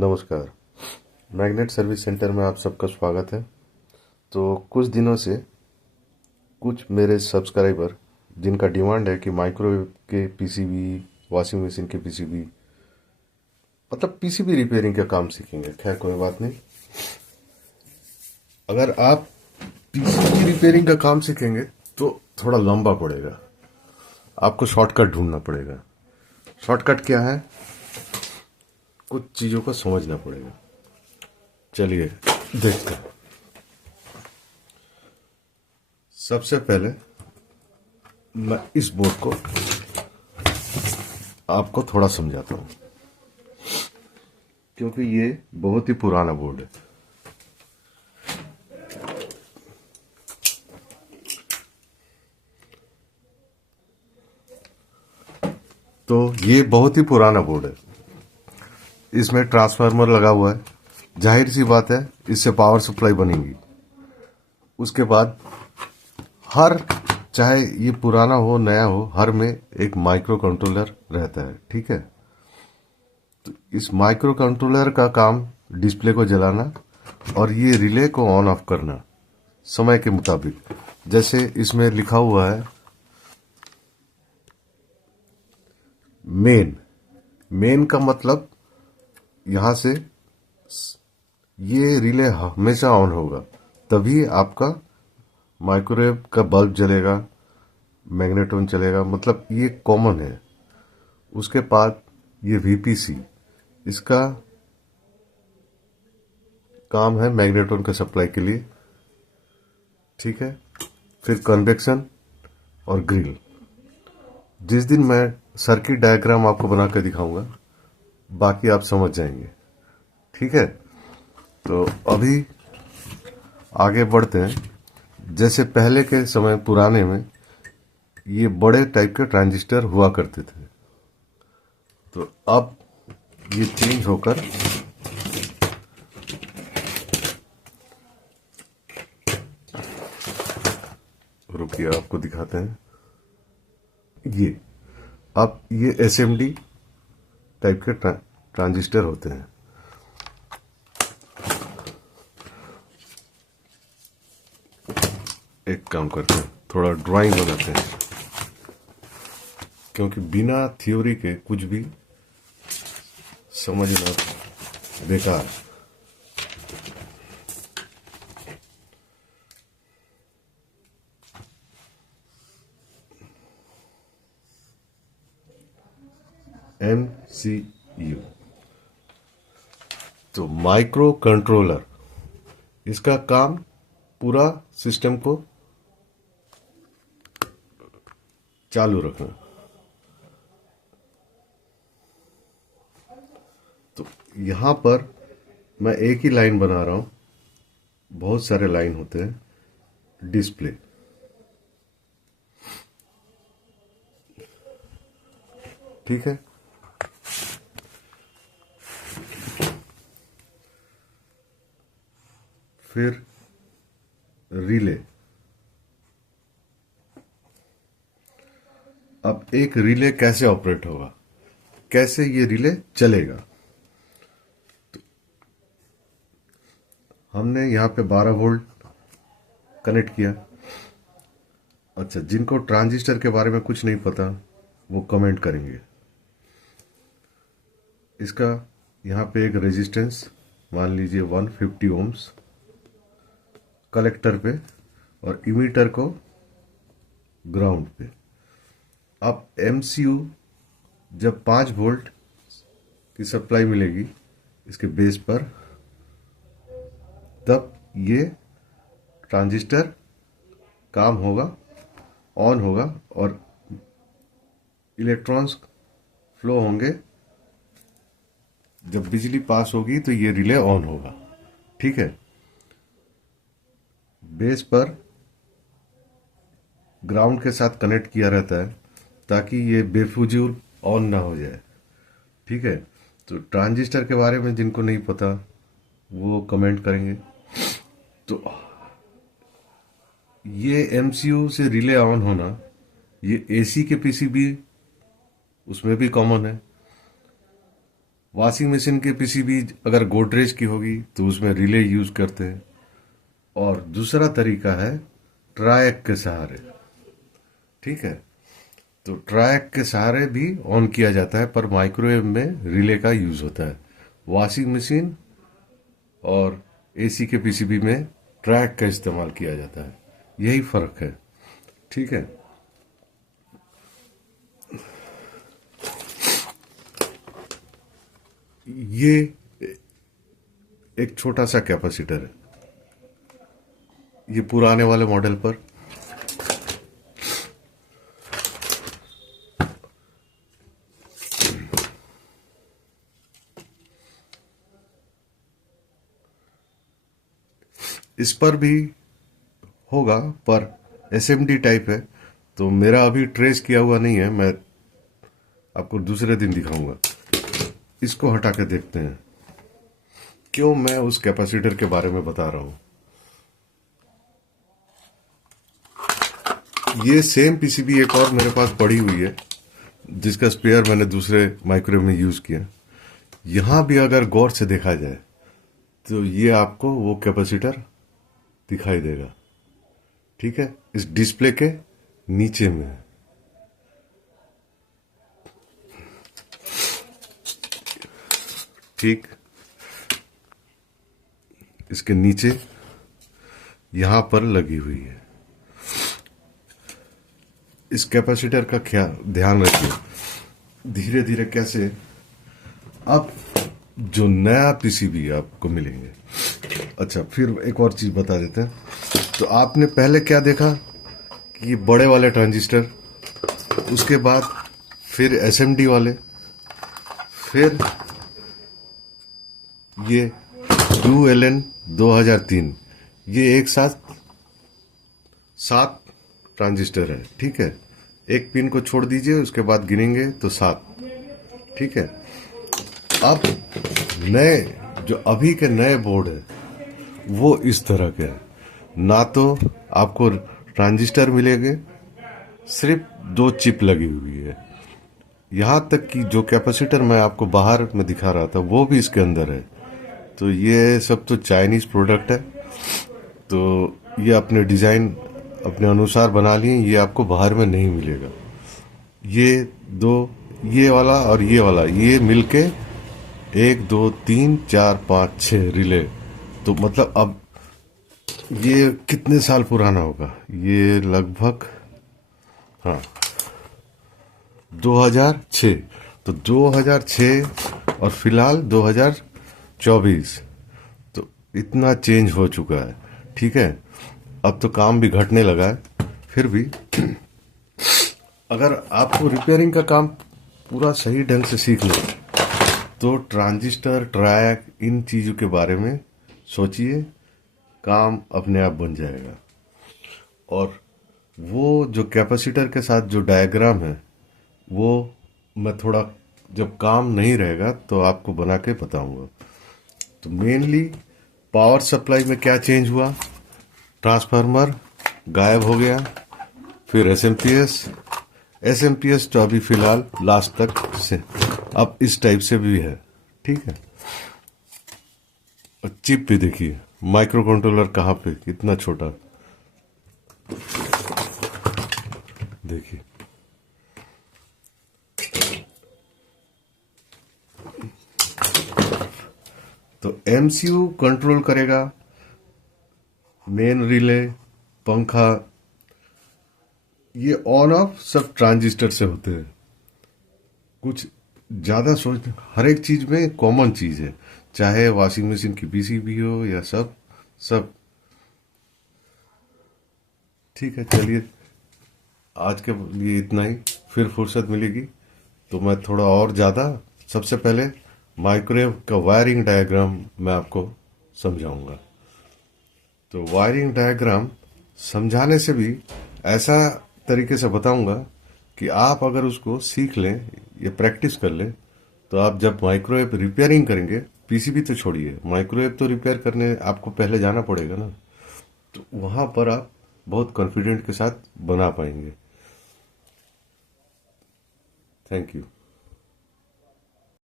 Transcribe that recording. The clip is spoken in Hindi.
नमस्कार। मैग्नेट सर्विस सेंटर में आप सबका स्वागत है। तो कुछ दिनों से कुछ मेरे सब्सक्राइबर जिनका डिमांड है कि माइक्रोवेव के पीसीबी, वॉशिंग मशीन के पीसीबी, मतलब पीसीबी रिपेयरिंग का काम सीखेंगे। खैर कोई बात नहीं। अगर आप पीसीबी रिपेयरिंग का काम सीखेंगे तो थोड़ा लंबा पड़ेगा, आपको शॉर्टकट ढूंढना पड़ेगा। शॉर्टकट क्या है? कुछ चीज़ों को समझना पड़ेगा। चलिए देखते हैं। सबसे पहले मैं इस बोर्ड को आपको थोड़ा समझाता हूँ, क्योंकि ये बहुत ही पुराना बोर्ड है। तो ये बहुत ही पुराना बोर्ड है। इसमें ट्रांसफार्मर लगा हुआ है। जाहिर सी बात है, इससे पावर सप्लाई बनेगी। उसके बाद हर, चाहे ये पुराना हो नया हो, हर में एक माइक्रो कंट्रोलर रहता है। ठीक है। तो इस माइक्रो कंट्रोलर का काम डिस्प्ले को जलाना और ये रिले को ऑन ऑफ करना समय के मुताबिक। जैसे इसमें लिखा हुआ है मेन। मेन का मतलब यहां से ये रिले हमेशा ऑन होगा, तभी आपका माइक्रोवेव का बल्ब जलेगा, मैग्नेट्रॉन चलेगा, मतलब ये कॉमन है। उसके बाद ये वीपीसी, इसका काम है मैग्नेट्रॉन का सप्लाई के लिए। ठीक है। फिर कन्वेक्शन और ग्रिल। जिस दिन मैं सर्किट डायग्राम आपको बनाकर दिखाऊंगा, बाकी आप समझ जाएंगे। ठीक है। तो अभी आगे बढ़ते हैं। जैसे पहले के समय पुराने में ये बड़े टाइप के ट्रांजिस्टर हुआ करते थे, तो अब ये चेंज होकर रुकिए आपको दिखाते हैं। ये अब ये एसएमडी टाइप के ट्रांजिस्टर होते हैं। एक काम करते हैं, थोड़ा ड्राइंग बनाते हैं, क्योंकि बिना थ्योरी के कुछ भी समझना बेकार। MCU, तो माइक्रो कंट्रोलर, इसका काम पूरा सिस्टम को चालू रखना। तो यहां पर मैं एक ही लाइन बना रहा हूं, बहुत सारे लाइन होते हैं। डिस्प्ले, ठीक है। फिर रिले। अब एक रिले कैसे ऑपरेट होगा, कैसे ये रिले चलेगा? तो हमने यहाँ पे 12 वोल्ट कनेक्ट किया। अच्छा, जिनको ट्रांजिस्टर के बारे में कुछ नहीं पता वो कमेंट करेंगे। इसका यहाँ पे एक रेजिस्टेंस मान लीजिए 150 ओम्स कलेक्टर पे, और इमीटर को ग्राउंड पे। अब एमसीयू जब 5 वोल्ट की सप्लाई मिलेगी इसके बेस पर, तब ये ट्रांजिस्टर काम होगा, ऑन होगा, और इलेक्ट्रॉन्स फ्लो होंगे। जब बिजली पास होगी तो ये रिले ऑन होगा। ठीक है। बेस पर ग्राउंड के साथ कनेक्ट किया रहता है ताकि ये बेफुजूल ऑन ना हो जाए। ठीक है। तो ट्रांजिस्टर के बारे में जिनको नहीं पता वो कमेंट करेंगे। तो ये एमसीयू से रिले ऑन होना, ये एसी के पीसीबी उसमें भी कॉमन है। वॉशिंग मशीन की पीसीबी अगर गोदरेज की होगी तो उसमें रिले यूज करते हैं। और दूसरा तरीका है ट्रायक के सहारे। ठीक है, तो ट्रायक के सहारे भी ऑन किया जाता है, पर माइक्रोवेव में रिले का यूज होता है। वॉशिंग मशीन और एसी के पीसीबी में ट्रैक का इस्तेमाल किया जाता है, यही फर्क है। ठीक है, ये एक छोटा सा कैपेसिटर है, ये पुराने वाले मॉडल पर इस पर भी होगा, पर एसएमडी टाइप है, तो मेरा अभी ट्रेस किया हुआ नहीं है, मैं आपको दूसरे दिन दिखाऊंगा। इसको हटा के देखते हैं क्यों मैं उस कैपेसिटर के बारे में बता रहा हूं। ये सेम पीसीबी एक और मेरे पास पड़ी हुई है, जिसका स्पेयर मैंने दूसरे माइक्रोवेव में यूज किया। यहां भी अगर गौर से देखा जाए तो ये आपको वो कैपेसिटर दिखाई देगा। ठीक है, इस डिस्प्ले के नीचे में है। ठीक, इसके नीचे यहां पर लगी हुई है। इस कैपेसिटर का ध्यान रखिए। धीरे धीरे कैसे अब जो नया पीसीबी आपको मिलेंगे। अच्छा, फिर एक और चीज बता देते हैं। तो आपने पहले क्या देखा कि बड़े वाले ट्रांजिस्टर, उसके बाद फिर एसएमडी वाले, फिर ये ULN 2003, ये एक साथ 7 ट्रांजिस्टर है। ठीक है, एक पिन को छोड़ दीजिए, उसके बाद गिनेंगे तो 7। ठीक है, अब नए जो अभी के नए बोर्ड है वो इस तरह के हैं। ना तो आपको ट्रांजिस्टर मिलेंगे, सिर्फ 2 चिप लगी हुई है। यहाँ तक कि जो कैपेसिटर मैं आपको बाहर में दिखा रहा था वो भी इसके अंदर है। तो ये सब तो चाइनीज प्रोडक्ट है, तो ये अपने डिजाइन अपने अनुसार बना लिए, ये आपको बाहर में नहीं मिलेगा। ये 2, ये वाला और ये वाला, ये मिलके 1 2 3 4 5 6 रिले। तो मतलब अब ये कितने साल पुराना होगा? ये लगभग, हाँ, 2006। तो 2006 और फिलहाल 2024, तो इतना चेंज हो चुका है। ठीक है, अब तो काम भी घटने लगा है। फिर भी अगर आपको रिपेयरिंग का काम पूरा सही ढंग से सीख लें तो ट्रांजिस्टर, ट्रैक, इन चीज़ों के बारे में सोचिए, काम अपने आप बन जाएगा। और वो जो कैपेसिटर के साथ जो डायग्राम है वो मैं थोड़ा जब काम नहीं रहेगा तो आपको बना के बताऊंगा। तो मेनली पावर सप्लाई में क्या चेंज हुआ, ट्रांसफार्मर गायब हो गया, फिर एसएमपीएस तो अभी फिलहाल लास्ट तक से अब इस टाइप से भी है। ठीक है, और चिप भी देखिए, माइक्रो कंट्रोलर कहाँ पे, कितना छोटा, देखिए। तो एमसीयू कंट्रोल करेगा मेन रिले, पंखा, ये ऑन ऑफ सब ट्रांजिस्टर से होते हैं। कुछ ज्यादा सोच, हर एक चीज में कॉमन चीज है, चाहे वॉशिंग मशीन की पीसीबी हो या सब सब। ठीक है, चलिए आज के लिए इतना ही। फिर फुर्सत मिलेगी तो मैं थोड़ा और ज्यादा, सबसे पहले माइक्रोवेव का वायरिंग डायग्राम मैं आपको समझाऊंगा। तो वायरिंग डायग्राम समझाने से भी ऐसा तरीके से बताऊंगा कि आप अगर उसको सीख लें, ये प्रैक्टिस कर लें, तो आप जब माइक्रोवेव रिपेयरिंग करेंगे, पीसीबी तो छोड़िए, माइक्रोवेव तो रिपेयर करने आपको पहले जाना पड़ेगा ना, तो वहां पर आप बहुत कॉन्फिडेंट के साथ बना पाएंगे। Thank you.